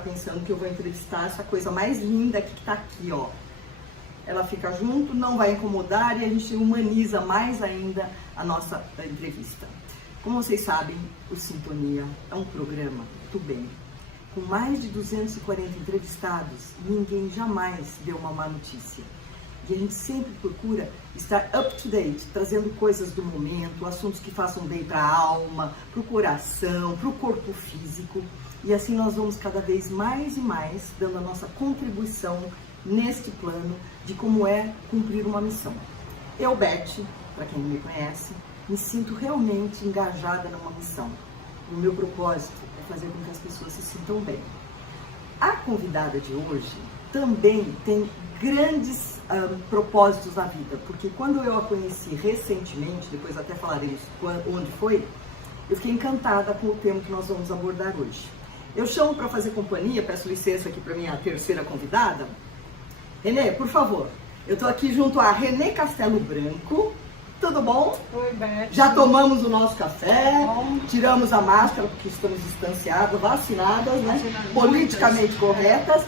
pensando que eu vou entrevistar essa coisa mais linda que tá aqui, ó. Ela fica junto, não vai incomodar e a gente humaniza mais ainda a nossa entrevista. Como vocês sabem, o Sintonia é um programa do bem. Com mais de 240 entrevistados, ninguém jamais deu uma má notícia. E a gente sempre procura estar up to date, trazendo coisas do momento, assuntos que façam bem para a alma, para o coração, para o corpo físico. E assim nós vamos cada vez mais e mais dando a nossa contribuição neste plano de como é cumprir uma missão. Eu, Beth, para quem me conhece, me sinto realmente engajada numa missão. O meu propósito é fazer com que as pessoas se sintam bem. A convidada de hoje também tem grandes propósitos na vida, porque quando eu a conheci recentemente, depois até falaremos onde foi, eu fiquei encantada com o tema que nós vamos abordar hoje. Eu chamo para fazer companhia, peço licença aqui para minha terceira convidada. Renê, por favor, eu estou aqui junto a Renê Castelo Branco. Tudo bom? Oi, Beth. Já tomamos o nosso café, tiramos a máscara porque estamos distanciadas, vacinadas, né? Politicamente corretas.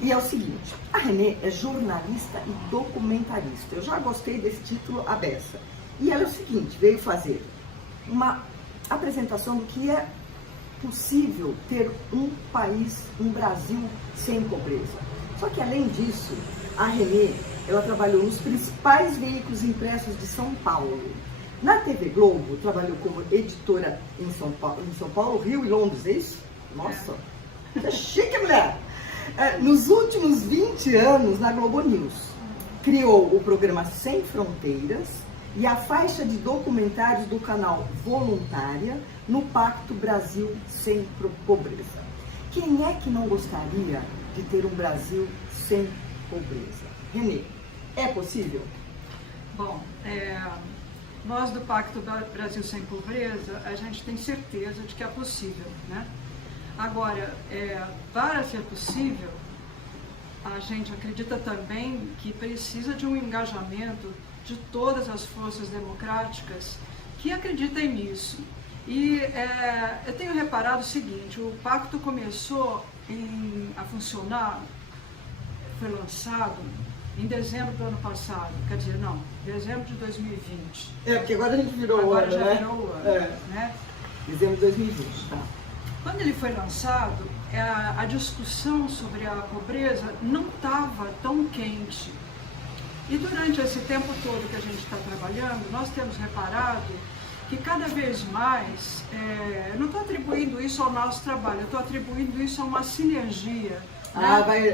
E é o seguinte, a Renê é jornalista e documentarista. Eu já gostei desse título à beça. E ela é o seguinte, veio fazer uma apresentação do que é possível ter um país, um Brasil sem pobreza. Só que além disso, a Renê, ela trabalhou nos principais veículos impressos de São Paulo. Na TV Globo, trabalhou como editora em São Paulo, Rio e Londres, é isso? Nossa, que chique, mulher! Nos últimos 20 anos, na Globo News, criou o programa Sem Fronteiras e a faixa de documentários do canal Voluntária no Pacto Brasil Sem Pobreza. Quem é que não gostaria de ter um Brasil sem pobreza? Renê, é possível? Bom, nós do Pacto Brasil Sem Pobreza, a gente tem certeza de que é possível, né? Agora, para ser possível, a gente acredita também que precisa de um engajamento de todas as forças democráticas que acreditem nisso. E eu tenho reparado o seguinte, o pacto começou a funcionar, foi lançado em dezembro do ano passado, quer dizer, não, dezembro de 2020. Porque agora a gente virou o ano, né? Agora já virou o ano, né? Dezembro de 2020, tá. Quando ele foi lançado, a discussão sobre a pobreza não estava tão quente. E durante esse tempo todo que a gente está trabalhando, nós temos reparado que cada vez mais, eu não estou atribuindo isso ao nosso trabalho, eu estou atribuindo isso a uma sinergia. Né? Vai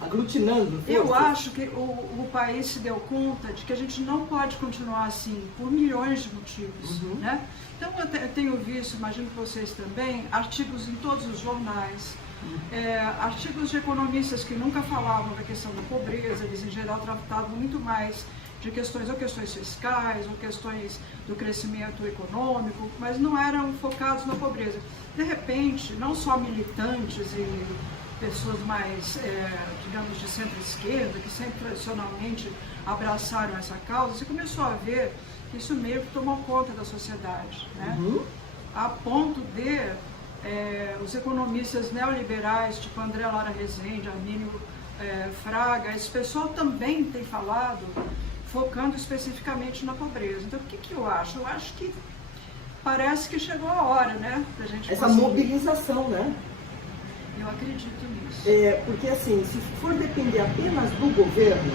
aglutinando. Eu acho que o país se deu conta de que a gente não pode continuar assim, por milhões de motivos. Né? Então eu tenho visto, imagino que vocês também, artigos em todos os jornais, artigos de economistas que nunca falavam da questão da pobreza, eles em geral tratavam muito mais de questões fiscais, ou questões do crescimento econômico, mas não eram focados na pobreza. De repente, não só militantes e pessoas mais, digamos, de centro-esquerda, que sempre tradicionalmente abraçaram essa causa, você começou a ver que isso meio que tomou conta da sociedade, né? A ponto de os economistas neoliberais, tipo André Lara Rezende, Armínio Fraga, esse pessoal também tem falado, focando especificamente na pobreza. Então, o que eu acho? Eu acho que parece que chegou a hora, né, da gente essa conseguir. Mobilização, né? Eu acredito nisso. Porque assim, se for depender apenas do governo,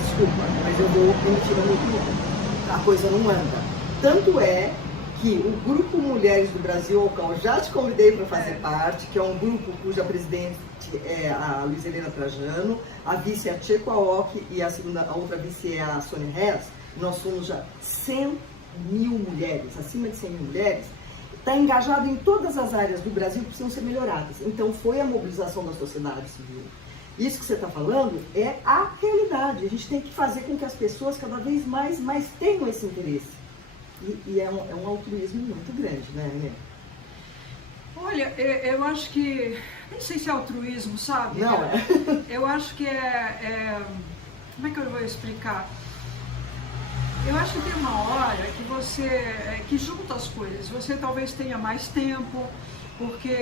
desculpa, mas eu vou mentir a minha opinião, a coisa não anda. Tanto é que o Grupo Mulheres do Brasil, ao qual eu já te convidei para fazer parte, que é um grupo cuja presidente é a Luiz Helena Trajano, a vice é a Tcheco Aoki e a outra vice é a Sônia Hess. Nós somos já 100 mil mulheres, acima de 100 mil mulheres, está engajado em todas as áreas do Brasil que precisam ser melhoradas. Então foi a mobilização da sociedade civil. Isso que você está falando é a realidade. A gente tem que fazer com que as pessoas cada vez mais tenham esse interesse. E é um altruísmo muito grande, né, Renê? Olha, eu acho que, nem sei se é altruísmo, sabe? Não, Eu acho que como é que eu vou explicar? Eu acho que tem uma hora que que junta as coisas. Você talvez tenha mais tempo, porque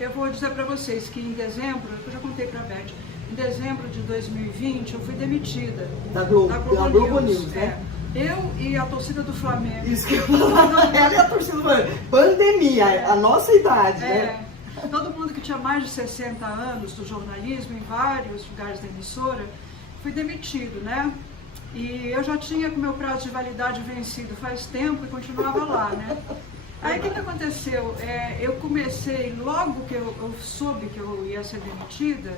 eu vou dizer para vocês que em dezembro, eu já contei para a Beth, em dezembro de 2020 eu fui demitida da Globo News, né? Eu e a torcida do Flamengo. Isso que eu falava, ela e a torcida do Flamengo. Pandemia, a nossa idade, né? Todo mundo que tinha mais de 60 anos do jornalismo, em vários lugares da emissora, fui demitido, né? E eu já tinha com meu prazo de validade vencido faz tempo e continuava lá, né? Aí o que aconteceu? Eu comecei, logo que eu soube que eu ia ser demitida,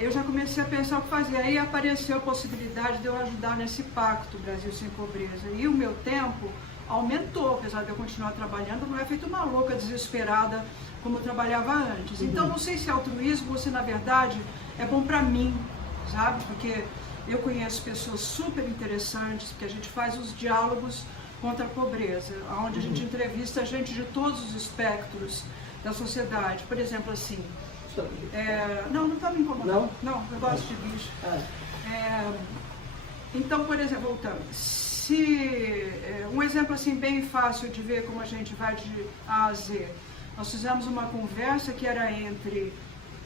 eu já comecei a pensar o que fazer. Aí apareceu a possibilidade de eu ajudar nesse pacto Brasil Sem Pobreza. E o meu tempo aumentou, apesar de eu continuar trabalhando, não é feito uma louca desesperada como eu trabalhava antes. Então não sei se é altruísmo ou se na verdade é bom para mim, sabe? Porque eu conheço pessoas super interessantes, porque a gente faz os diálogos contra a pobreza, onde a gente entrevista gente de todos os espectros da sociedade. Por exemplo, assim, não está me incomodando. Não, eu gosto de bicho. Então, por exemplo, voltando, um exemplo assim bem fácil de ver como a gente vai de A a Z. Nós fizemos uma conversa que era entre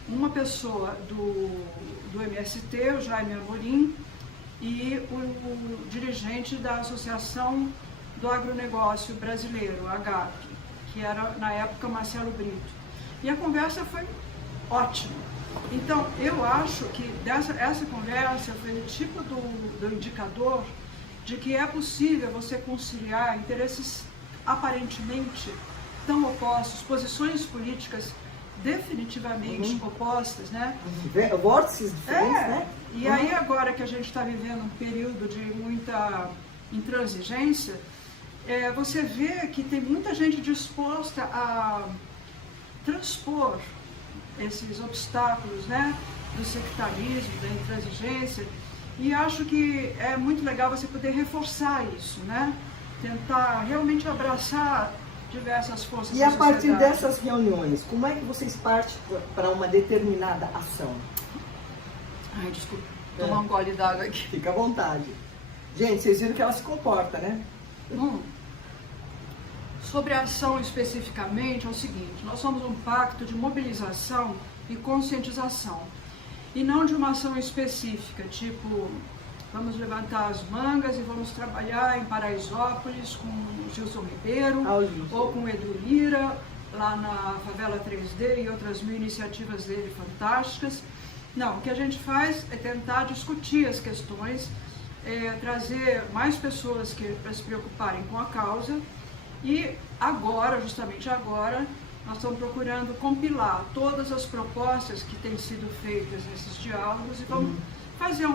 uma pessoa do MST, o Jaime Amorim, e o dirigente da Associação do Agronegócio Brasileiro, a AGAP, que era na época Marcelo Brito. E a conversa foi ótima. Então, eu acho que essa conversa foi o tipo do indicador de que é possível você conciliar interesses aparentemente tão opostos, posições políticas definitivamente opostas, né? Vórtices diferentes, né? E aí agora que a gente está vivendo um período de muita intransigência, você vê que tem muita gente disposta a transpor esses obstáculos, né, do sectarismo, da intransigência, e acho que é muito legal você poder reforçar isso, né? Tentar realmente abraçar diversas forças da sociedade. E a partir dessas reuniões, como é que vocês partem para uma determinada ação? Ai, desculpa, tomar um gole d'água aqui. Fica à vontade. Gente, vocês viram que ela se comporta, né? Sobre a ação especificamente, é o seguinte, nós somos um pacto de mobilização e conscientização, e não de uma ação específica, tipo, vamos levantar as mangas e vamos trabalhar em Paraisópolis com o Gilson Ribeiro, ou com o Edu Lira, lá na Favela 3D e outras mil iniciativas dele fantásticas. Não, o que a gente faz é tentar discutir as questões, trazer mais pessoas para se preocuparem com a causa. E agora, justamente agora, nós estamos procurando compilar todas as propostas que têm sido feitas nesses diálogos e vamos fazer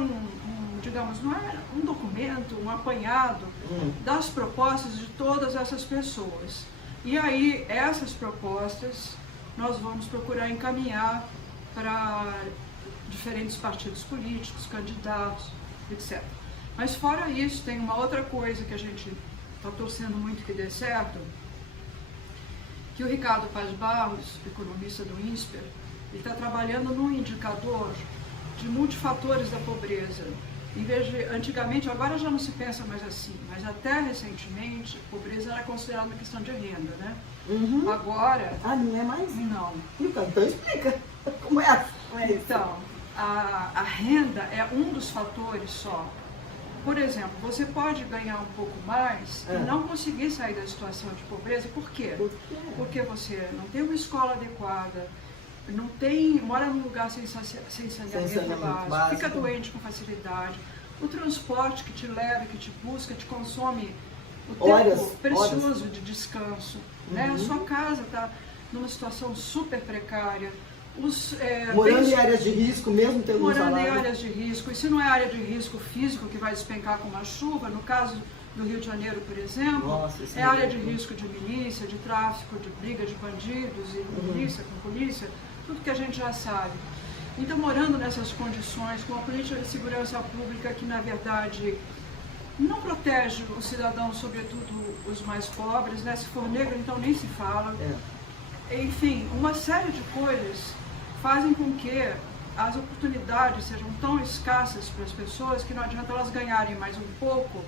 digamos, não é um documento, um apanhado das propostas de todas essas pessoas. E aí, essas propostas, nós vamos procurar encaminhar para diferentes partidos políticos, candidatos, etc. Mas fora isso, tem uma outra coisa que a gente está torcendo muito que dê certo, que o Ricardo Paz Barros, economista do INSPER, ele está trabalhando num indicador de multifatores da pobreza. Em vez de, antigamente, agora já não se pensa mais assim, mas até recentemente, pobreza era considerada uma questão de renda, né? Agora... não é mais? Não. Então explica, como é isso? Então, a renda é um dos fatores só. Por exemplo, você pode ganhar um pouco mais e não conseguir sair da situação de pobreza. Por quê? Porque você não tem uma escola adequada, mora num lugar sem saneamento básico, fica doente com facilidade, o transporte que te leva, que te busca, te consome o tempo precioso de descanso, né? A sua casa está numa situação super precária. Morando em áreas de risco, mesmo tendo um salário. Morando em áreas de risco, e se não é área de risco físico que vai despencar com uma chuva, no caso do Rio de Janeiro, por exemplo, é área de risco de milícia, de tráfico, de briga de bandidos e milícia com polícia, tudo que a gente já sabe. Então, morando nessas condições, com uma política de segurança pública que, na verdade, não protege o cidadão, sobretudo os mais pobres, né? Se for negro, então nem se fala. Enfim, uma série de coisas fazem com que as oportunidades sejam tão escassas para as pessoas que não adianta elas ganharem mais um pouco,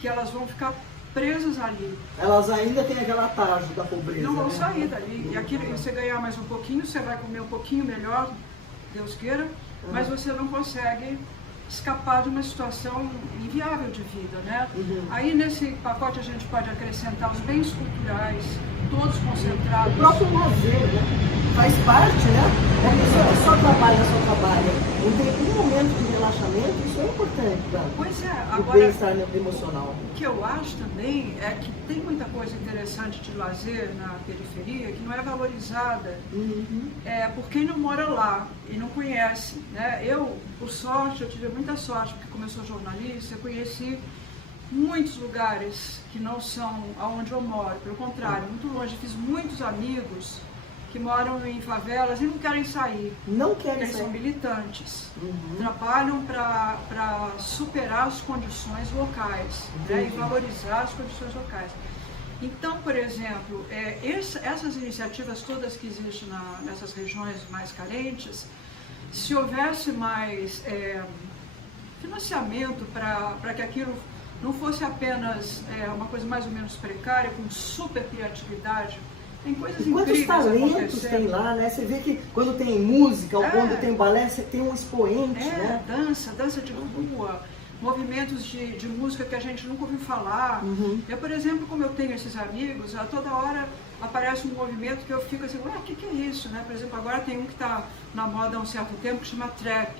que elas vão ficar presas ali. Elas ainda têm aquela tarja da pobreza. Não vão né? sair dali. E aqui você ganhar mais um pouquinho, você vai comer um pouquinho melhor, Deus queira, mas você não consegue escapar de uma situação inviável de vida, né? Aí nesse pacote a gente pode acrescentar os bens culturais, todos concentrados. O próprio lazer, né? Faz parte, né? A pessoa só trabalha. Não tem um momento de relaxamento, isso é importante para Pois é, o agora bem-estar emocional. o que eu acho também é que tem muita coisa interessante de lazer na periferia que não é valorizada por quem não mora lá e não conhece, né? Eu, por sorte, eu tive muita sorte, porque como eu sou jornalista, eu conheci muitos lugares que não são aonde eu moro, pelo contrário, muito longe. Fiz muitos amigos que moram em favelas e não querem sair. Não Porque querem eles são sair. militantes, trabalham para superar as condições locais, né, e valorizar as condições locais. Então, por exemplo, essas iniciativas todas que existem nessas regiões mais carentes, se houvesse mais financiamento para que aquilo não fosse apenas uma coisa mais ou menos precária, com super criatividade. Tem coisas E quantos incríveis talentos acontecendo. tem lá, né? Você vê que quando tem música, ou quando tem balé, você tem um expoente, né? dança de rua, movimentos de música que a gente nunca ouviu falar. Eu, por exemplo, como eu tenho esses amigos, a toda hora aparece um movimento que eu fico assim, ué, o que é isso, né? Por exemplo, agora tem um que está na moda há um certo tempo que chama trap.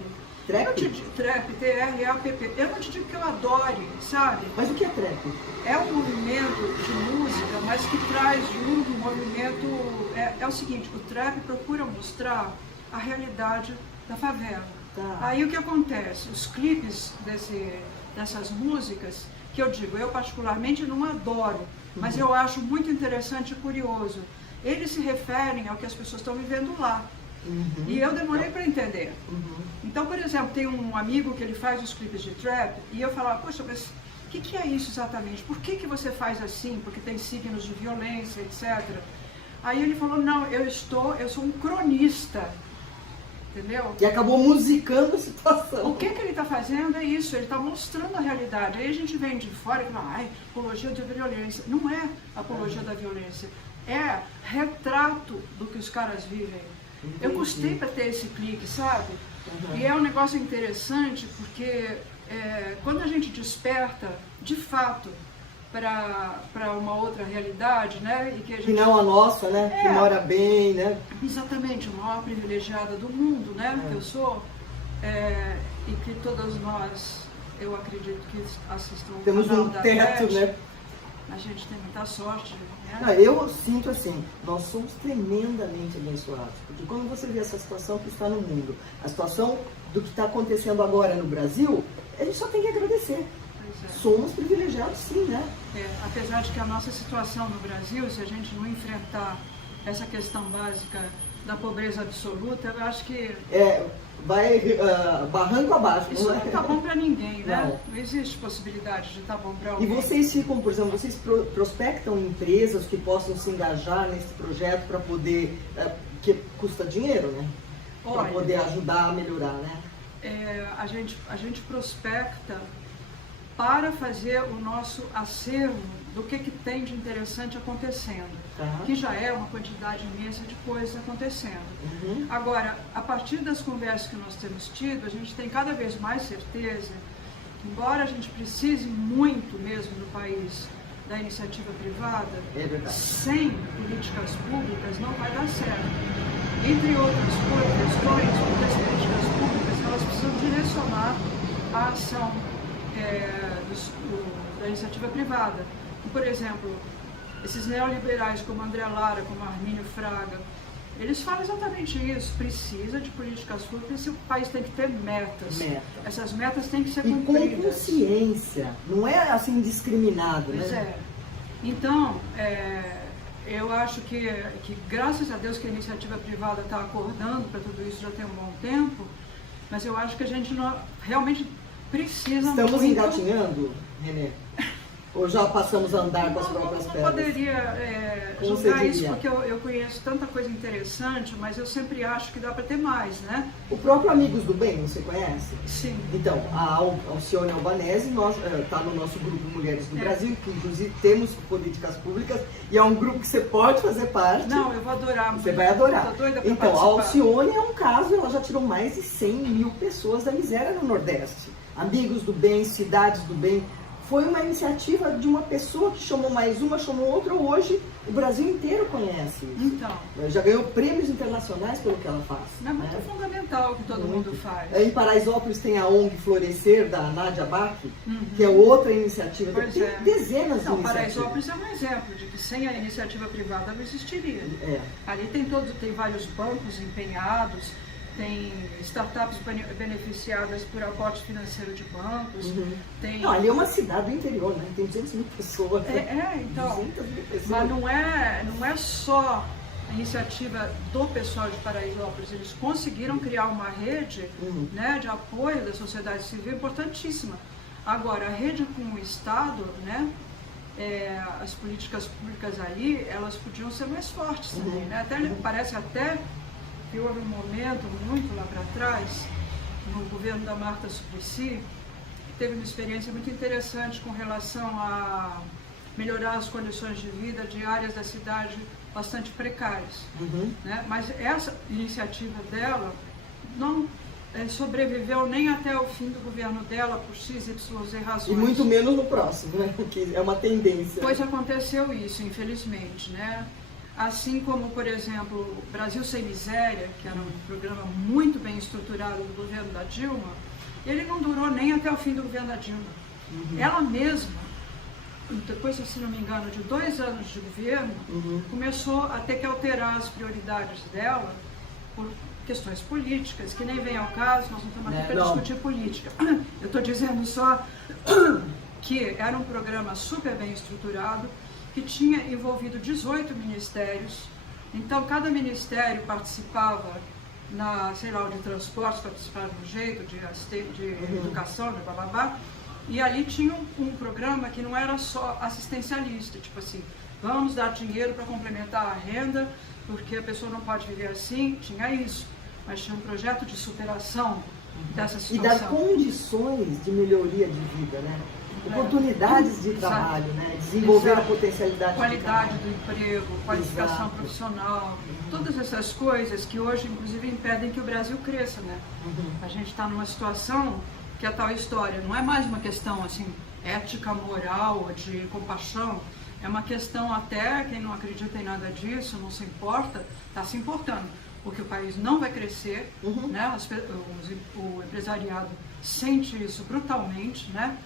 Trap? Trap, T-R-A-P-P. Eu não te digo que eu adore, sabe? Mas o que é trap? É um movimento de música, mas que traz junto um movimento... É o seguinte, o trap procura mostrar a realidade da favela. Tá. Aí o que acontece? Os clipes dessas músicas, que eu digo, eu particularmente não adoro, mas eu acho muito interessante e curioso. Eles se referem ao que as pessoas estão vivendo lá. E eu demorei para entender. Então, por exemplo, tem um amigo que ele faz os clipes de trap e eu falava, poxa, mas o que é isso exatamente? Por que você faz assim? Porque tem signos de violência, etc. Aí ele falou, não, eu sou um cronista, entendeu? E acabou musicando a situação. O que ele está fazendo é isso, ele está mostrando a realidade. Aí a gente vem de fora e fala, ai, apologia da violência. Não é apologia da violência, é retrato do que os caras vivem. Eu custei para ter esse clique, sabe? E é um negócio interessante porque quando a gente desperta, de fato, para uma outra realidade, né? E que a gente... Que não a nossa, né? Que mora bem, né? Exatamente, a maior privilegiada do mundo, né? Que eu sou. E que todas nós, eu acredito que assistam ao Temos canal um da teto, NET. né? A gente tem muita sorte, né? Não, eu sinto assim, nós somos tremendamente abençoados, porque quando você vê essa situação que está no mundo, a situação do que está acontecendo agora no Brasil, a gente só tem que agradecer. Somos privilegiados sim, né? Apesar de que a nossa situação no Brasil, se a gente não enfrentar essa questão básica da pobreza absoluta, eu acho que... vai barranco abaixo. Isso não está bom para ninguém, né? Não. Não existe possibilidade de estar bom para alguém. E vocês ficam, por exemplo, vocês prospectam empresas que possam se engajar nesse projeto para poder, que custa dinheiro, né? Para poder ajudar a melhorar, né? A gente prospecta para fazer o nosso acervo do que tem de interessante acontecendo, que já é uma quantidade imensa de coisas acontecendo. Agora, a partir das conversas que nós temos tido, a gente tem cada vez mais certeza que, embora a gente precise muito mesmo no país da iniciativa privada, sem políticas públicas não vai dar certo. Entre outras questões, porque as políticas públicas elas precisam direcionar a ação da iniciativa privada. Por exemplo, esses neoliberais como André Lara, como Armínio Fraga, eles falam exatamente isso, precisa de políticas públicas e o país tem que ter metas. Essas metas têm que ser cumpridas. E com consciência, não é assim discriminado, pois né? Então, eu acho que graças a Deus que a iniciativa privada está acordando para tudo isso já tem um bom tempo, mas eu acho que a gente realmente precisa Estamos muito... engatinhando, Renê? Ou já passamos a andar com as Não, próprias não pernas? poderia Como julgar você isso, diria? porque eu conheço tanta coisa interessante, mas eu sempre acho que dá para ter mais, né? O próprio Amigos do Bem, você conhece? Sim. Então, a Alcione Albanese está no nosso grupo Mulheres do É. Brasil, que inclusive temos políticas públicas, e é um grupo que você pode fazer parte. Não, eu vou adorar. Você vai adorar. Tô doida pra Então, a participar. Alcione é um caso, ela já tirou mais de 100 mil pessoas da miséria no Nordeste. Amigos do Bem, Cidades do Bem. Foi uma iniciativa de uma pessoa que chamou mais uma, chamou outra. Hoje o Brasil inteiro conhece isso. Então, Já ganhou prêmios internacionais pelo que ela faz. é muito fundamental o que todo mundo faz. Em Paraisópolis tem a ONG Florescer, da Nádia Bach, que é outra iniciativa. Pois Tem é. dezenas de Não, iniciativas. Paraisópolis é um exemplo de que sem a iniciativa privada não existiria. É. Ali tem vários bancos empenhados, tem startups beneficiadas por aporte financeiro de bancos, tem... Não, ali é uma cidade do interior, né? Tem 200 mil pessoas. Então, 200 mil pessoas. mas não é só a iniciativa do pessoal de Paraisópolis, eles conseguiram criar uma rede né, de apoio da sociedade civil importantíssima. Agora, a rede com o Estado, né, as políticas públicas ali, elas podiam ser mais fortes também, né? Parece até que houve um momento, muito lá para trás, no governo da Marta Suplicy, que teve uma experiência muito interessante com relação a melhorar as condições de vida de áreas da cidade bastante precárias. Né? Mas essa iniciativa dela não sobreviveu nem até o fim do governo dela por XYZ razões. E muito menos no próximo, né? Porque é uma tendência. Pois aconteceu isso, infelizmente, né? Assim como, por exemplo, Brasil Sem Miséria, que era um programa muito bem estruturado do governo da Dilma, ele não durou nem até o fim do governo da Dilma. Ela mesma, depois, se não me engano, de 2 anos de governo, começou a ter que alterar as prioridades dela por questões políticas, que nem vem ao caso, nós não estamos aqui para discutir política. Eu estou dizendo só que era um programa super bem estruturado, que tinha envolvido 18 ministérios. Então, cada ministério participava, o de transportes participava de um jeito, de educação, de bababá. E ali tinha um programa que não era só assistencialista, tipo assim, vamos dar dinheiro para complementar a renda, porque a pessoa não pode viver assim, tinha isso. Mas tinha um projeto de superação dessa situação. E dar condições de melhoria de vida, né? Oportunidades de trabalho, né? Desenvolver a potencialidade qualidade do emprego, qualificação profissional, todas essas coisas que hoje inclusive impedem que o Brasil cresça, né? A gente está numa situação que é a tal história, não é mais uma questão assim ética, moral, de compaixão, é uma questão até, quem não acredita em nada disso, não se importa, está se importando, porque o país não vai crescer, né? O empresariado sente isso brutalmente, né?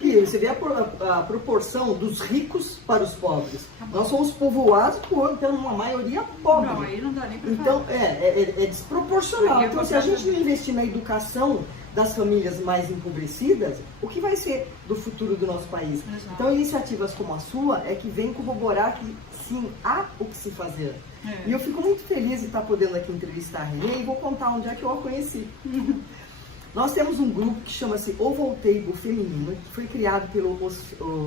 E você vê a proporção dos ricos para os pobres. Nós somos povoados por uma maioria pobre. Não, aí não dá nem para Então, é desproporcional. Então, se a gente não investir na educação das famílias mais empobrecidas, o que vai ser do futuro do nosso país? Exato. Então, iniciativas como a sua é que vem corroborar que, sim, há o que se fazer. E eu fico muito feliz de estar podendo aqui entrevistar a Renê e vou contar onde é que eu a conheci. Nós temos um grupo que chama-se Oval Table Feminino, que foi criado pelo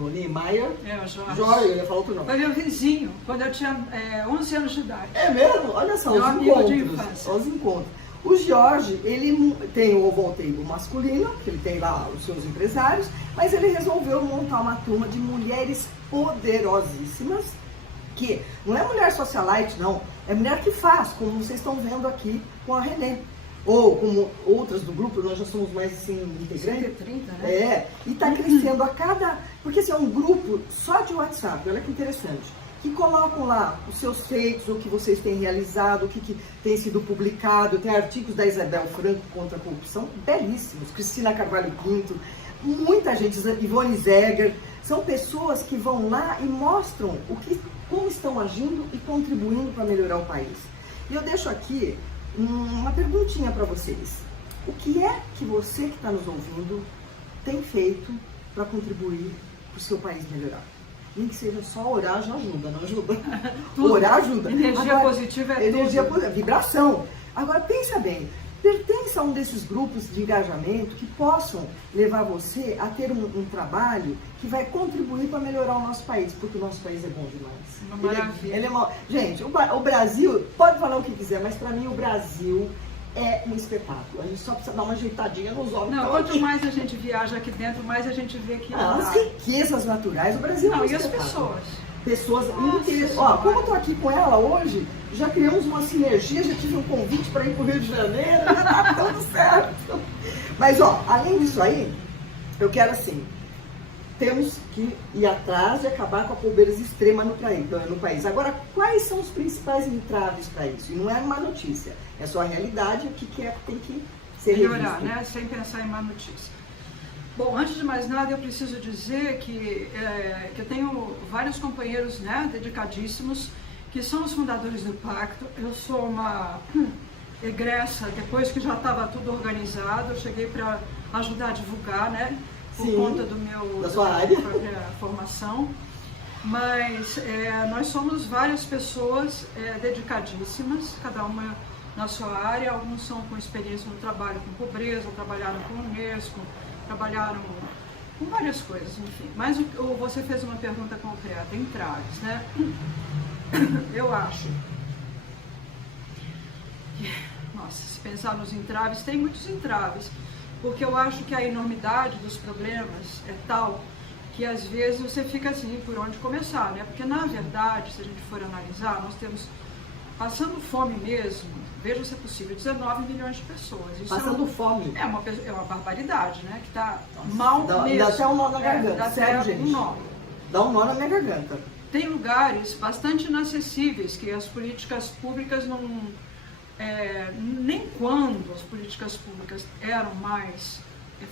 Niemeyer. O Jorge, eu ia falar outro nome. Foi meu vizinho, quando eu tinha 11 anos de idade. É mesmo? Olha só, Meu os amigo de encontros. infância. Os encontros. O Jorge, ele tem o Oval Table masculino, que ele tem lá os seus empresários, mas ele resolveu montar uma turma de mulheres poderosíssimas, que não é mulher socialite, não, é mulher que faz, como vocês estão vendo aqui com a Renê. Ou como outras do grupo, nós já somos mais de 100 integrantes. 130, né? E está crescendo a cada... Porque assim, é um grupo só de WhatsApp, olha que interessante, que colocam lá os seus feitos, o que vocês têm realizado, o que tem sido publicado. Tem artigos da Isabel Franco contra a corrupção, belíssimos. Cristina Carvalho Pinto, muita gente, Ivone Zeger. São pessoas que vão lá e mostram como estão agindo e contribuindo para melhorar o país. E eu deixo aqui uma perguntinha para vocês. O que é que você que está nos ouvindo tem feito para contribuir para o seu país melhorar? Nem que seja só orar, já ajuda, não ajuda? Orar ajuda. Energia positiva é energia tudo. positiva, vibração. Agora, pensa bem, pertence são desses grupos de engajamento que possam levar você a ter um trabalho que vai contribuir para melhorar o nosso país, porque o nosso país é bom demais. Uma maravilha. Gente, o Brasil, pode falar o que quiser, mas para mim o Brasil é um espetáculo. A gente só precisa dar uma ajeitadinha nos olhos. Não, quanto mais a gente viaja aqui dentro, mais a gente vê que... As riquezas naturais, o Brasil é um e as espetáculo. pessoas? Pessoas. Ó, como eu tô aqui com ela hoje, já criamos uma sinergia, já tive um convite para ir para o Rio de Janeiro, já tá tudo certo. Mas, ó, além disso aí, eu quero assim, temos que ir atrás de acabar com a pobreza extrema no país. Agora, quais são os principais entraves para isso? E não é uma notícia, é só a realidade, o que é que tem que ser melhorar, revisto. né? Sem pensar em má notícia. Bom, antes de mais nada, eu preciso dizer que eu tenho vários companheiros, né, dedicadíssimos, que são os fundadores do Pacto. Eu sou uma egressa, depois que já estava tudo organizado, eu cheguei para ajudar a divulgar, né, por conta da própria formação. Mas nós somos várias pessoas dedicadíssimas, cada uma na sua área. Alguns são com experiência no trabalho com pobreza, trabalharam com o Unesco, trabalharam com várias coisas, enfim. Mas você fez uma pergunta concreta, entraves, né? Eu acho que, nossa, se pensar nos entraves, tem muitos entraves, porque eu acho que a enormidade dos problemas é tal que às vezes você fica assim, por onde começar, né? Porque na verdade, se a gente for analisar, nós temos, passando fome mesmo, veja se é possível, 19 milhões de pessoas. Isso passando fome. É uma barbaridade, né? Que está mal mesmo. Dá até um nó na garganta, dá sério, até gente. um nó. Dá um nó na minha garganta. Tem lugares bastante inacessíveis que as políticas públicas não... nem quando as políticas públicas eram mais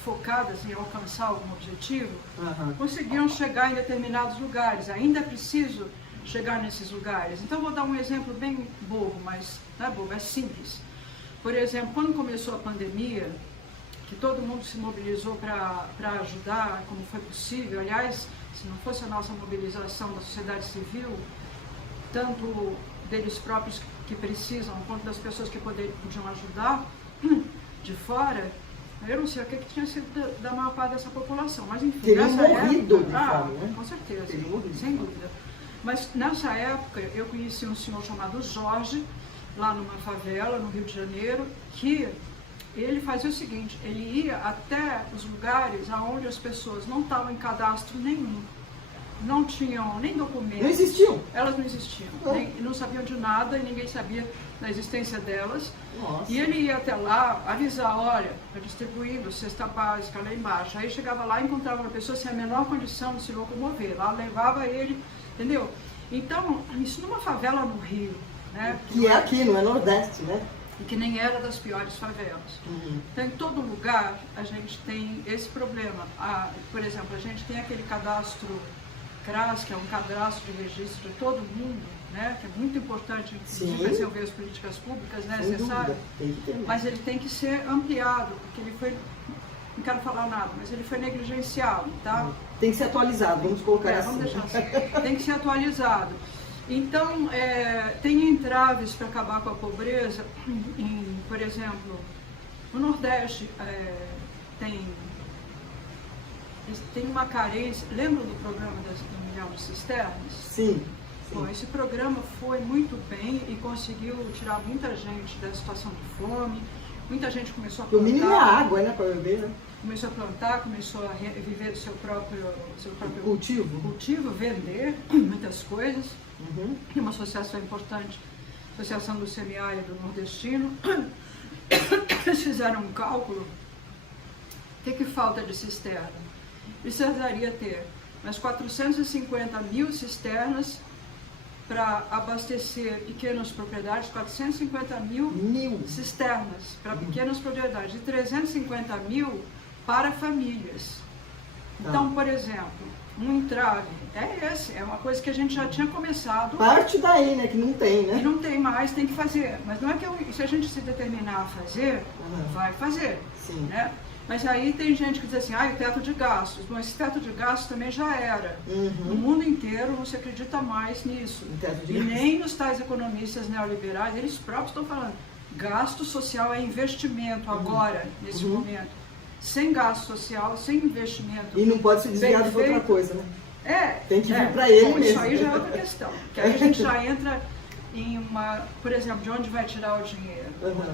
focadas em alcançar algum objetivo, conseguiam chegar em determinados lugares. Ainda é preciso chegar nesses lugares. Então, vou dar um exemplo bem bobo, mas não é bobo, é simples. Por exemplo, quando começou a pandemia, que todo mundo se mobilizou para ajudar como foi possível. Aliás, se não fosse a nossa mobilização da sociedade civil, tanto deles próprios que precisam, quanto das pessoas que podiam ajudar de fora, eu não sei o que tinha sido da maior parte dessa população, mas enfim, teria nessa morrido época, de fome, né? Com certeza, Teria morrido. sem dúvida. Mas nessa época eu conheci um senhor chamado Jorge, lá numa favela, no Rio de Janeiro, que ele fazia o seguinte, ele ia até os lugares onde as pessoas não estavam em cadastro nenhum, não tinham nem documentos. Não existiam? Elas não existiam, não sabiam de nada e ninguém sabia da existência delas. Nossa. E ele ia até lá avisar, olha, está distribuindo cesta básica lá embaixo. Aí chegava lá e encontrava uma pessoa sem a menor condição de se locomover. Lá levava ele, entendeu? Então, isso numa favela no Rio, né? Que é aqui, não é Nordeste, né? E que nem era das piores favelas. Então, em todo lugar, a gente tem esse problema. Por exemplo, a gente tem aquele cadastro CRAS, que é um cadastro de registro de todo mundo, né? Que é muito importante para desenvolver as políticas públicas, né? Você sabe? Mas ele tem que ser ampliado, porque ele foi, não quero falar nada, mas ele foi negligenciado, tá? Tem que ser atualizado, vamos colocar assim. Vamos deixar assim. Tem que ser atualizado. Então, tem entraves para acabar com a pobreza, por exemplo, no Nordeste tem uma carência. Lembra do programa do milhão de cisternas? Sim. Bom, esse programa foi muito bem e conseguiu tirar muita gente da situação de fome. Muita gente começou a plantar. O mínimo é a água, né, para beber, né? Começou a plantar, começou a viver do seu próprio cultivo, vender muitas coisas. Tem uma associação importante, a Associação do Semiárido do Nordestino. Eles fizeram um cálculo. O que falta de cisterna? Precisaria ter mais 450 mil cisternas para abastecer pequenas propriedades, 450 mil cisternas para pequenas propriedades e 350 mil para famílias. Então, por exemplo, um entrave é uma coisa que a gente já tinha começado. Parte daí, né, que não tem, né? E não tem mais, tem que fazer. Mas não é que se a gente se determinar a fazer, vai fazer. Sim. Né? Mas aí tem gente que diz assim, o teto de gastos. Bom, esse teto de gastos também já era. No mundo inteiro não se acredita mais nisso. E nem os tais economistas neoliberais, eles próprios estão falando, Gasto social é investimento agora, nesse momento. Sem gasto social, sem investimento. E não pode ser desviado para outra coisa, né? Tem que vir para ele mesmo. Isso aí já é outra questão. Que aí a gente já entra em uma... Por exemplo, de onde vai tirar o dinheiro?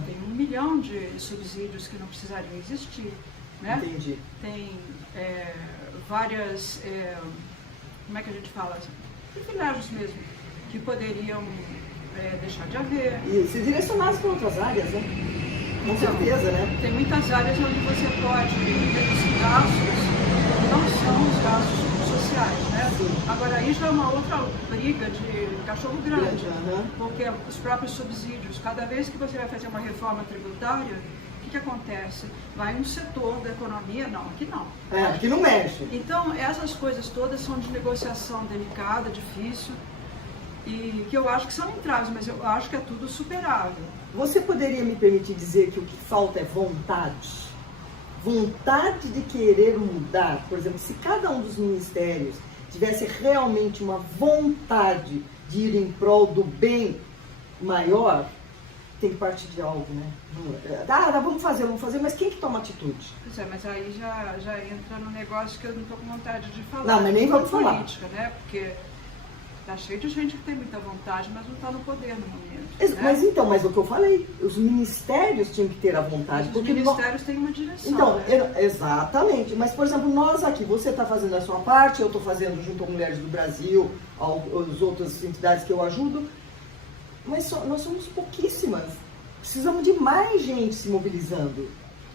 Tem 1 milhão de subsídios que não precisariam existir. Né? Entendi. Tem várias... como é que a gente fala? Privilégios mesmo, que poderiam deixar de haver. E se direcionados para outras áreas, né? Com certeza, né? Tem muitas áreas onde você pode reduzir gastos que não são os gastos sociais, né? Sim. Agora, aí já é uma outra briga de cachorro grande, porque os próprios subsídios, cada vez que você vai fazer uma reforma tributária, o que acontece? Vai um setor da economia, não, aqui não. Aqui não mexe. Então, essas coisas todas são de negociação delicada, difícil, e que eu acho que são entraves, mas eu acho que é tudo superável. Você poderia me permitir dizer que o que falta é vontade? Vontade de querer mudar? Por exemplo, se cada um dos ministérios tivesse realmente uma vontade de ir em prol do bem maior, tem que partir de algo, né? Vamos fazer, mas quem que toma atitude? Pois é, mas aí já entra no negócio que eu não estou com vontade de falar. Não, mas nem vamos falar. Política, né? Porque tá cheio de gente que tem muita vontade, mas não está no poder no momento. Mas o que eu falei, os ministérios tinham que ter a vontade. Os ministérios têm uma direção. Então, né? Exatamente. Mas, por exemplo, nós aqui, você está fazendo a sua parte, eu estou fazendo junto a Mulheres do Brasil, as outras entidades que eu ajudo, mas nós somos pouquíssimas. Precisamos de mais gente se mobilizando.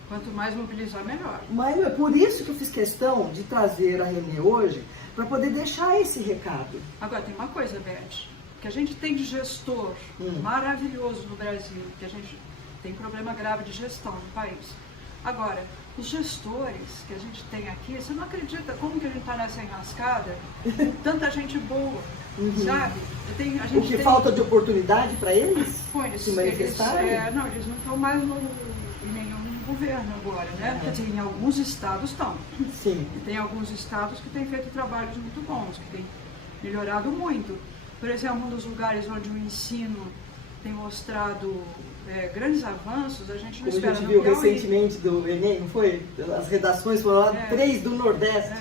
Quanto mais mobilizar, melhor. Mas é por isso que eu fiz questão de trazer a Renê hoje, para poder deixar esse recado. Agora, tem uma coisa, Beth, que a gente tem de gestor maravilhoso no Brasil, que a gente tem problema grave de gestão no país. Agora, os gestores que a gente tem aqui, você não acredita como que a gente está nessa enrascada? Tanta gente boa, sabe? O que falta de oportunidade para eles se manifestarem? Eles não estão mais em nenhum governo agora, né? Quer dizer, em alguns estados estão. Sim. E tem alguns estados que têm feito trabalhos muito bons, que têm melhorado muito. Por exemplo, um dos lugares onde o ensino tem mostrado grandes avanços, a gente não espera. Como a gente viu recentemente do Enem, não foi? As redações foram lá, 3 do Nordeste.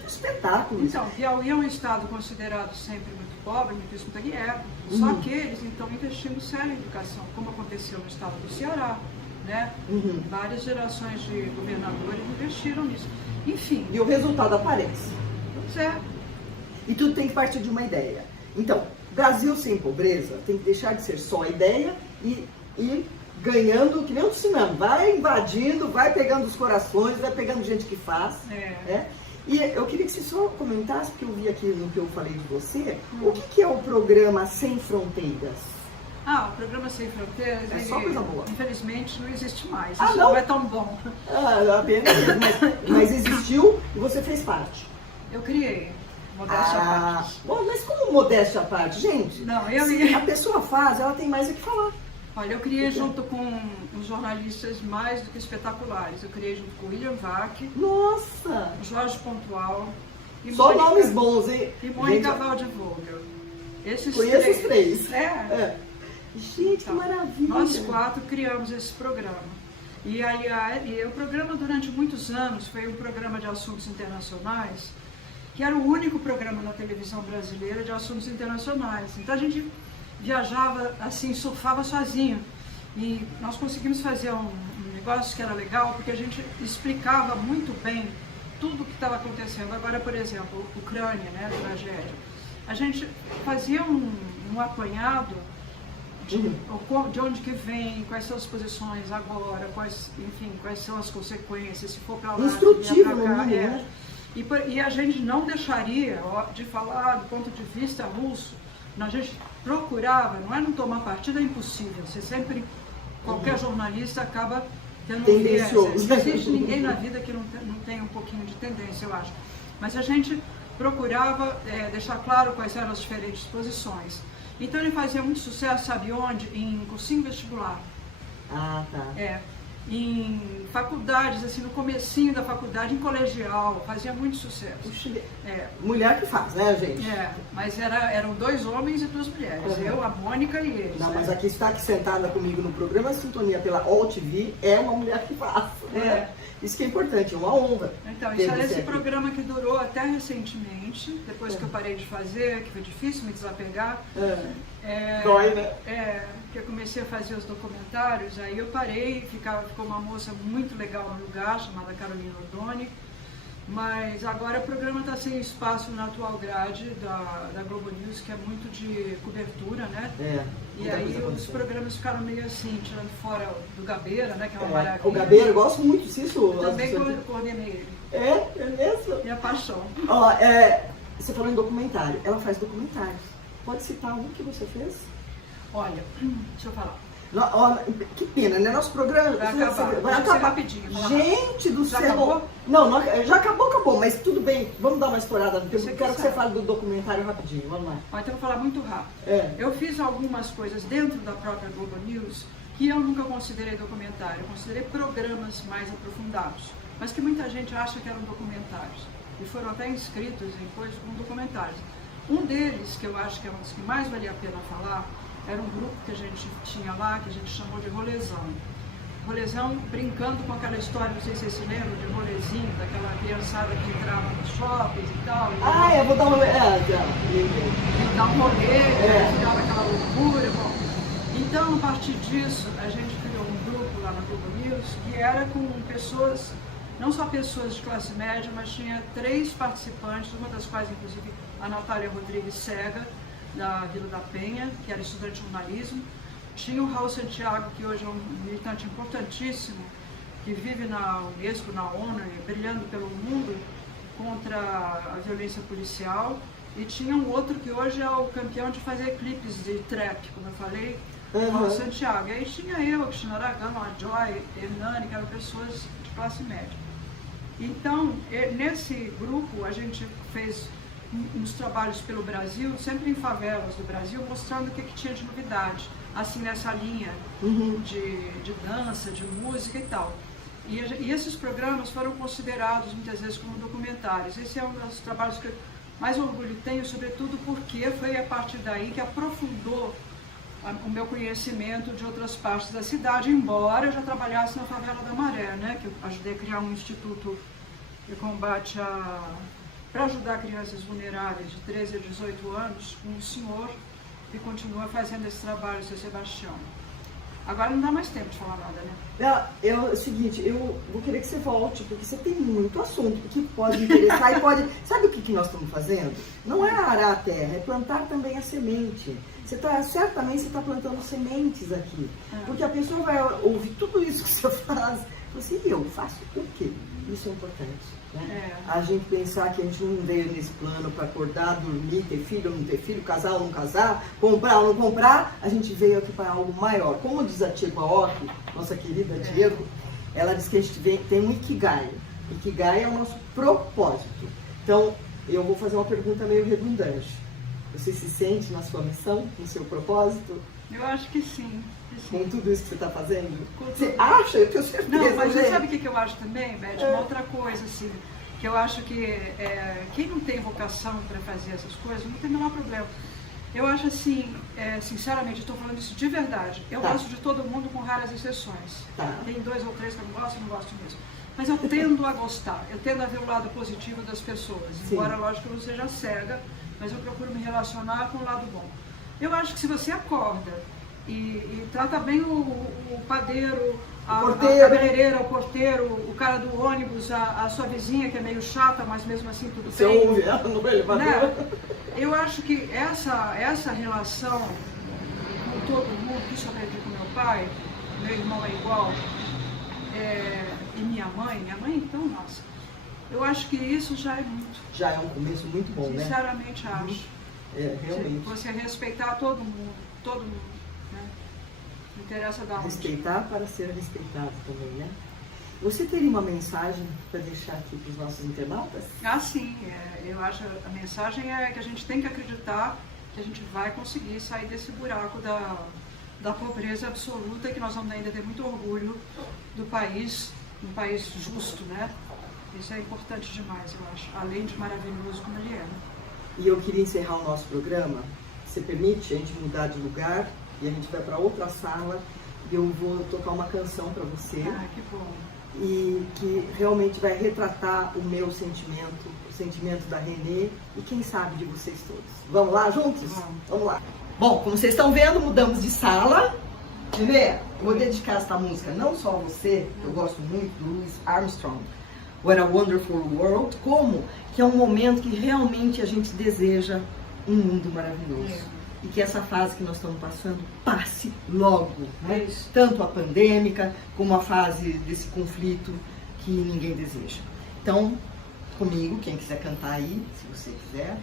Um espetáculo. Então, Piauí é um estado considerado sempre muito pobre, muita guerra. Só que eles, então, investindo sério em educação, como aconteceu no estado do Ceará. Né? Várias gerações de governadores investiram nisso. Enfim. E o resultado aparece. Pois é. E tudo tem que partir de uma ideia. Então, Brasil sem pobreza tem que deixar de ser só a ideia e ganhando, que nem um tsunami. Vai invadindo, vai pegando os corações, vai pegando gente que faz. E eu queria que você só comentasse, porque eu vi aqui no que eu falei de você, o que é o programa Sem Fronteiras? O programa Sem Fronteiras, é só coisa boa. Infelizmente não existe mais. Isso não é tão bom. Apenas, mas existiu e você fez parte. Eu criei. Modéstia à parte. Bom, mas como modéstia à parte? Gente, se a pessoa faz, ela tem mais o que falar. Olha, eu criei junto com os jornalistas mais do que espetaculares. Eu criei junto com o William Vac. Nossa! Jorge Pontual. Só nomes bons, hein? E Mônica Waldvogel. Conheço os três. Gente, então, que maravilha! Nós 4 criamos esse programa. E o programa, durante muitos anos, foi um programa de assuntos internacionais, que era o único programa na televisão brasileira de assuntos internacionais. Então a gente viajava, assim, surfava sozinho. E nós conseguimos fazer um negócio que era legal, porque a gente explicava muito bem tudo o que estava acontecendo. Agora, por exemplo, Ucrânia, né, a tragédia. A gente fazia um apanhado de onde que vem, quais são as posições agora, quais são as consequências, se for para lá, instrutivo, se vier para cá. né? E a gente não deixaria de falar do ponto de vista russo. A gente procurava, não tomar partido, é impossível. Você sempre, qualquer jornalista acaba tendo um viés. Não existe ninguém na vida que não tem um pouquinho de tendência, eu acho. Mas a gente procurava deixar claro quais eram as diferentes posições. Então ele fazia muito sucesso, sabe onde? Em cursinho vestibular. Tá. Em faculdades, assim, no comecinho da faculdade, em colegial, fazia muito sucesso. Mulher que faz, né, gente? Mas eram 2 homens e 2 mulheres, eu, a Mônica e eles. Não, mas aqui está sentada comigo no programa Sintonia pela All TV, é uma mulher que faz, né? Isso que é importante, é uma honra. Então, isso era esse programa que durou até recentemente, depois que eu parei de fazer, que foi difícil me desapegar. Dói, né? Que eu comecei a fazer os documentários, aí eu parei, ficou uma moça muito legal no lugar, chamada Carolina Odoni, mas agora o programa está sem espaço na atual grade da Globo News, que é muito de cobertura, né? E aí os programas ficaram meio assim, tirando fora do Gabeira, né? Que é uma maravilha. O Gabeira, eu gosto muito disso. Também coordenei ele. É mesmo? Minha paixão. Você falou em documentário, ela faz documentários. Pode citar um que você fez? Olha, deixa eu falar. Que pena, né? Nosso programa vai acabar rapidinho. Gente do céu! Acabou? Não, já acabou, mas tudo bem. Vamos dar uma explorada no tempo. Quero que você fale do documentário rapidinho. Vamos lá. Então eu vou falar muito rápido. Eu fiz algumas coisas dentro da própria Globo News que eu nunca considerei documentário. Eu considerei programas mais aprofundados, mas que muita gente acha que eram documentários. E foram até inscritos em coisas como documentários. Um deles, que eu acho que é um dos que mais valia a pena falar, era um grupo que a gente tinha lá, que a gente chamou de Rolezão. Rolezão brincando com aquela história, não sei se vocês se lembram, de rolezinho, daquela criançada que entrava nos shoppings e tal. Eu vou dar uma... dar um rolê, ficava aquela loucura. Bom, então, a partir disso, a gente criou um grupo lá na Globo News, que era com pessoas, não só pessoas de classe média, mas tinha 3 participantes, uma das quais, inclusive, a Natália Rodrigues Cega, da Vila da Penha, que era estudante de jornalismo. Tinha o Raul Santiago, que hoje é um militante importantíssimo, que vive na Unesco, na ONU, brilhando pelo mundo contra a violência policial. E tinha um outro que hoje é o campeão de fazer clipes de trap, como eu falei, o Raul Santiago. E aí tinha eu, Cristina Aragão, a Joy, Hernani, que eram pessoas de classe média. Então, nesse grupo, a gente fez uns trabalhos pelo Brasil, sempre em favelas do Brasil, mostrando o que tinha de novidade, assim, nessa linha de dança, de música e tal. E esses programas foram considerados muitas vezes como documentários. Esse é um dos trabalhos que eu mais orgulho tenho, sobretudo porque foi a partir daí que aprofundou o meu conhecimento de outras partes da cidade, embora eu já trabalhasse na favela da Maré, né, que eu ajudei a criar um instituto de combate para ajudar crianças vulneráveis de 13 a 18 anos, com um senhor que continua fazendo esse trabalho, o seu Sebastião. Agora não dá mais tempo de falar nada, né? É o seguinte, eu vou querer que você volte, porque você tem muito assunto que pode interessar e pode... Sabe o que nós estamos fazendo? Não é arar a terra, é plantar também a semente. Certamente você está plantando sementes aqui, porque a pessoa vai ouvir tudo isso que você faz e assim, eu faço o quê? Isso é importante. Né? A gente pensar que a gente não veio nesse plano para acordar, dormir, ter filho ou não ter filho, casar ou não casar, comprar ou não comprar, a gente veio aqui para algo maior. Como diz a Tia Guaoki, nossa querida Diego, ela diz que a gente tem um Ikigai. Ikigai é o nosso propósito. Então, eu vou fazer uma pergunta meio redundante. Você se sente na sua missão, no seu propósito? Eu acho que sim. Com tudo isso que você está fazendo? Você acha? Eu tenho certeza. Não, mas você sabe o que eu acho também, Beth? Uma outra coisa, assim, que eu acho que quem não tem vocação para fazer essas coisas, não tem o menor problema. Eu acho assim, sinceramente, estou falando isso de verdade. Eu gosto de todo mundo com raras exceções. Tem 2 ou 3 que eu não gosto mesmo. Mas eu tendo a gostar, eu tendo a ver o lado positivo das pessoas. Sim. Embora, lógico, eu não seja cega, mas eu procuro me relacionar com o lado bom. Eu acho que se você acorda e trata bem o padeiro, a cabeleireira, o porteiro, o cara do ônibus, a sua vizinha que é meio chata, mas mesmo assim tudo bem. Você ouve ela no elevador. Né? Eu acho que essa relação com todo mundo, isso eu aprendi com meu pai, meu irmão é igual, e minha mãe então, nossa, eu acho que isso já é muito. Já é um começo muito bom, né? Sinceramente acho. Realmente. Você respeitar todo mundo, né? Não interessa da onde. Respeitar para ser respeitado também, né? Você teria uma mensagem para deixar aqui para os nossos internautas? Sim. Eu acho a mensagem é que a gente tem que acreditar que a gente vai conseguir sair desse buraco da pobreza absoluta, que nós vamos ainda ter muito orgulho do país um país justo, né? Isso é importante demais, eu acho, além de maravilhoso como ele é. E eu queria encerrar o nosso programa. Você permite a gente mudar de lugar e a gente vai para outra sala e eu vou tocar uma canção para você. Ah, que bom. E que realmente vai retratar o meu sentimento, o sentimento da Renê e quem sabe de vocês todos. Vamos lá juntos? Vamos lá. Bom, como vocês estão vendo, mudamos de sala. Renê, eu vou dedicar essa música não só a você, eu gosto muito do Louis Armstrong, What a Wonderful World, como que é um momento que realmente a gente deseja um mundo maravilhoso. E que essa fase que nós estamos passando passe logo, né? Tanto a pandêmica como a fase desse conflito que ninguém deseja. Então, comigo, quem quiser cantar aí, se você quiser.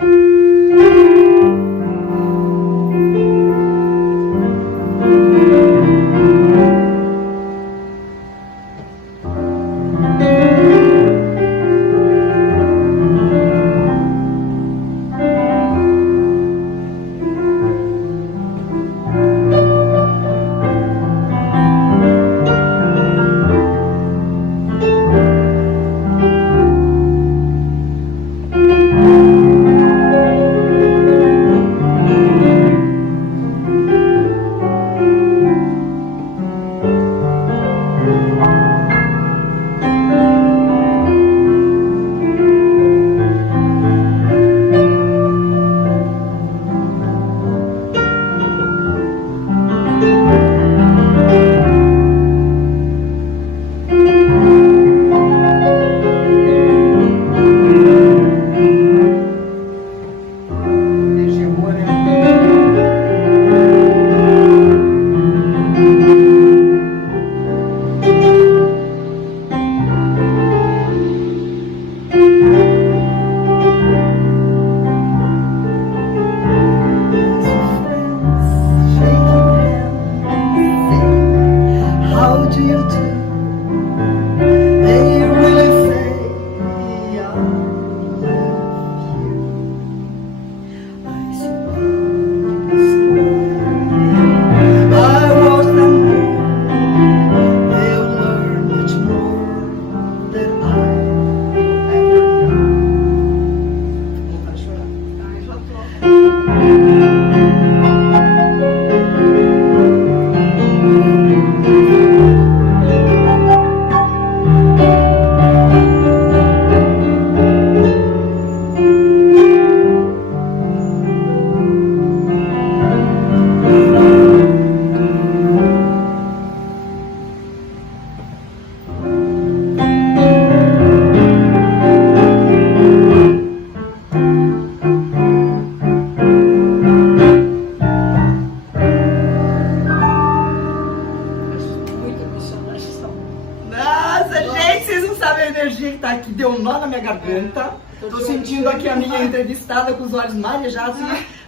Que deu um nó na minha garganta. Tô sentindo aqui a minha entrevistada com os olhos marejados.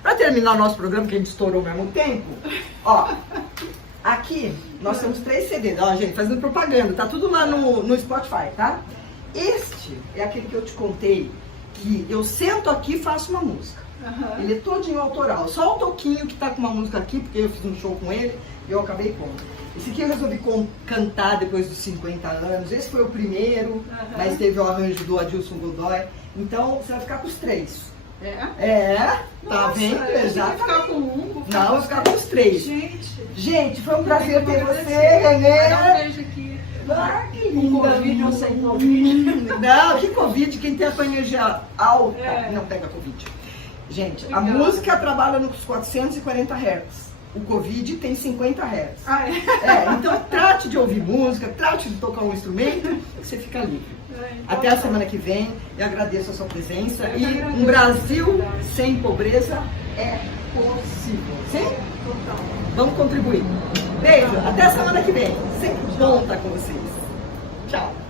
Para terminar o nosso programa, que a gente estourou ao mesmo tempo, ó, aqui nós temos 3 CDs, ó, gente, fazendo propaganda, tá tudo lá no Spotify, tá? Este é aquele que eu te contei, que eu sento aqui e faço uma música. Ele é todinho autoral, só o Toquinho que tá com uma música aqui, porque eu fiz um show com ele e eu acabei pondo. Esse aqui eu resolvi cantar depois dos 50 anos, esse foi o primeiro, mas teve o arranjo do Adilson Godoy, então você vai ficar com os 3. Tá vendo? Já vai ficar com um? Não, eu vou ficar com os 3. Gente, foi um prazer ter você, Renê. Dá um beijo aqui. Ah, que linda. Covid ou sem Covid? Não, que Covid, quem tem a energia alta não pega Covid. Gente, a música trabalha nos 440 Hz. O Covid tem 50 Hz. Então trate de ouvir música, trate de tocar um instrumento, que você fica livre. Até a semana que vem, eu agradeço a sua presença. E um Brasil sem pobreza é possível. Sim? Vamos contribuir. Beijo, até a semana que vem. Sempre bom estar com vocês. Tchau.